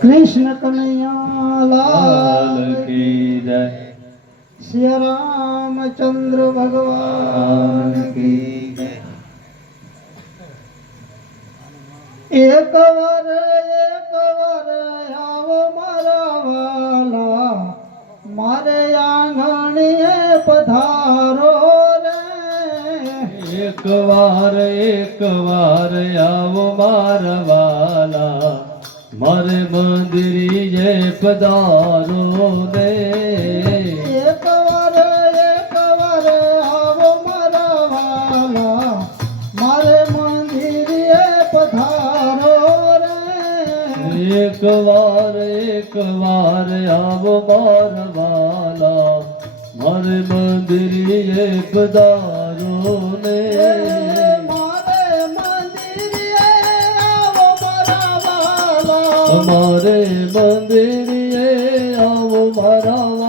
કૃષ્ણ કનૈયા લાલ કી જય. શ્રી રામચંદ્ર ભગવાન કી જય. એક વાર મારે મંદિરી જે પધારો અમારે મંદિરે આવો મારા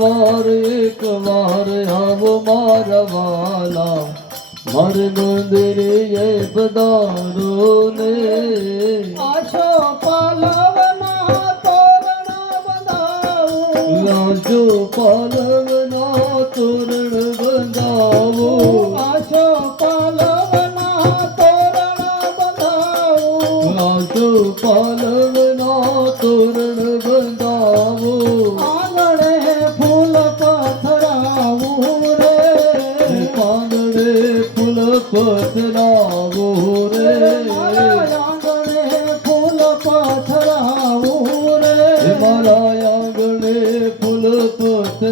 વાર એક વાર આવ મારા વાલા મર મંદિરે પધારો ને પાછો પાલવના તોરણ બંધાવો. લાજો તોરણ બંધાવો. પાછો પાલવના તોરણ બંધાવો. લાજો પાલવના તોરણ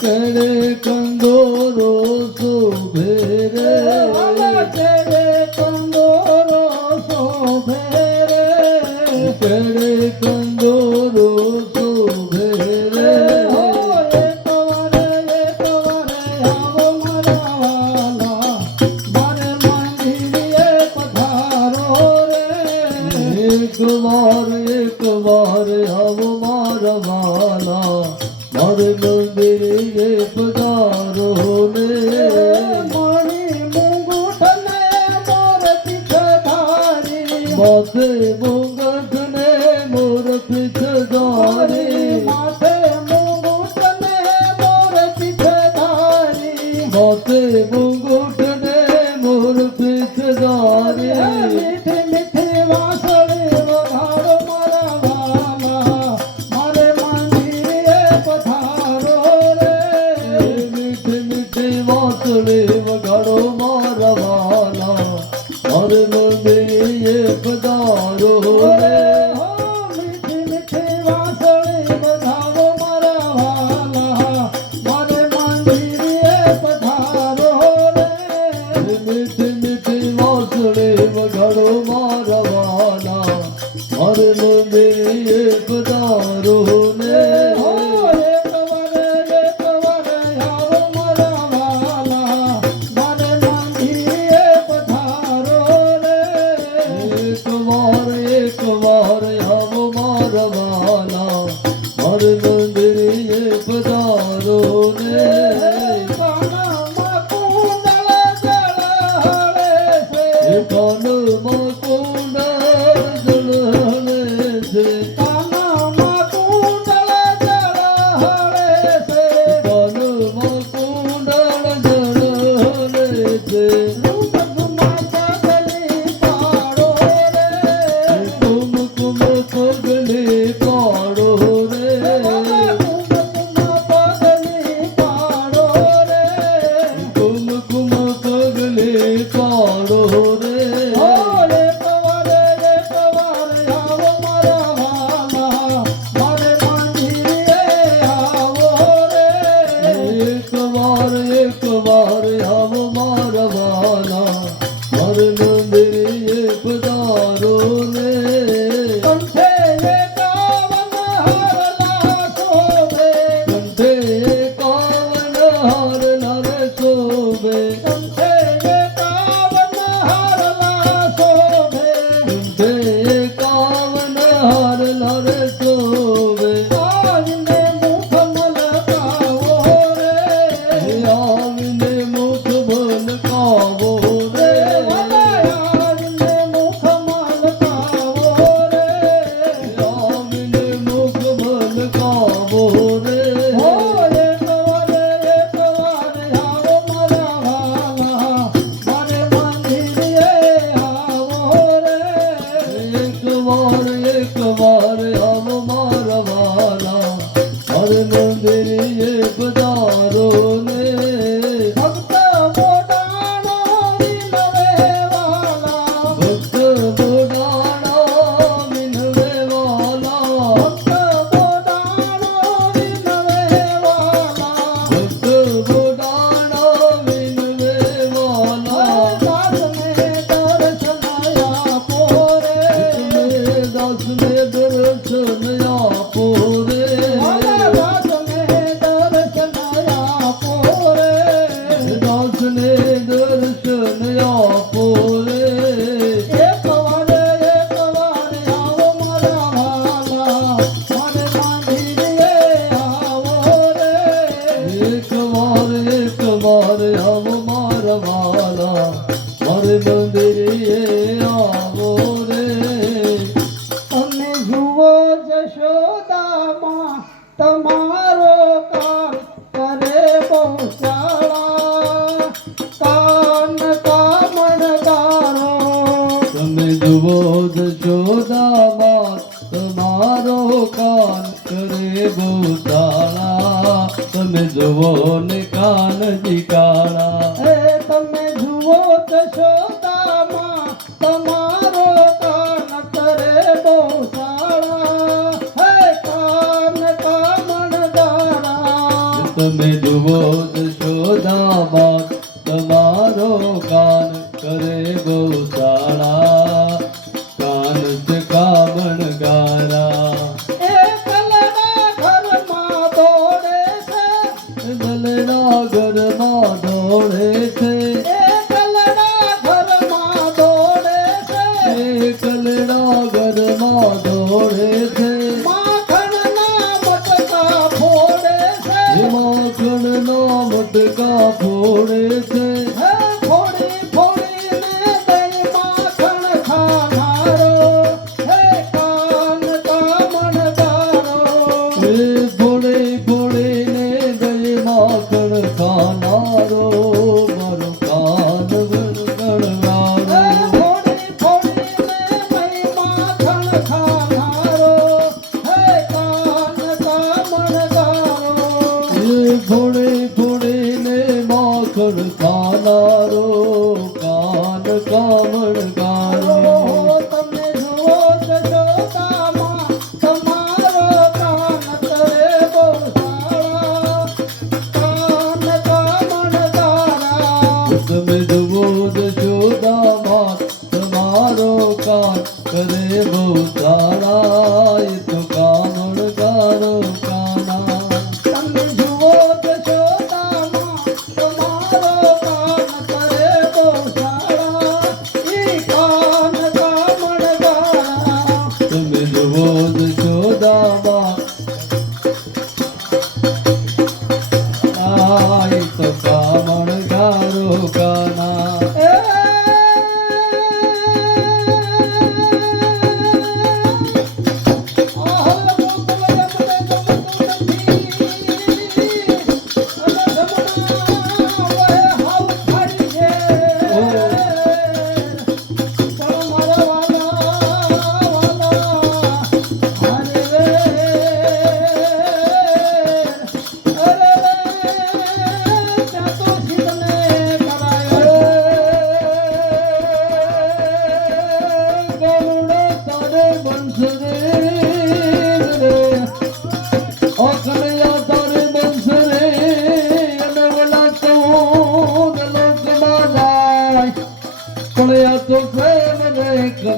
કરે કંદોરો શોભે રે કરે કંદોરો શોભે રે કરે કંદોરો શોભે રે મારે માંડી પથારો રે મોતે મુંગુટ ને મોર પીઠ દારે મીઠ મીઠ વાસળે વઘારો મારા વાલા. મારે માંડીએ પથારો રે. મીઠ મીઠ વાસળે વઘારો મારા વાલા. મારે માંડીએ પધારો રે. দেবে me માખણ ખાનારો કાન કામણ Yoga.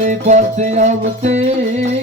રે કરે પાસે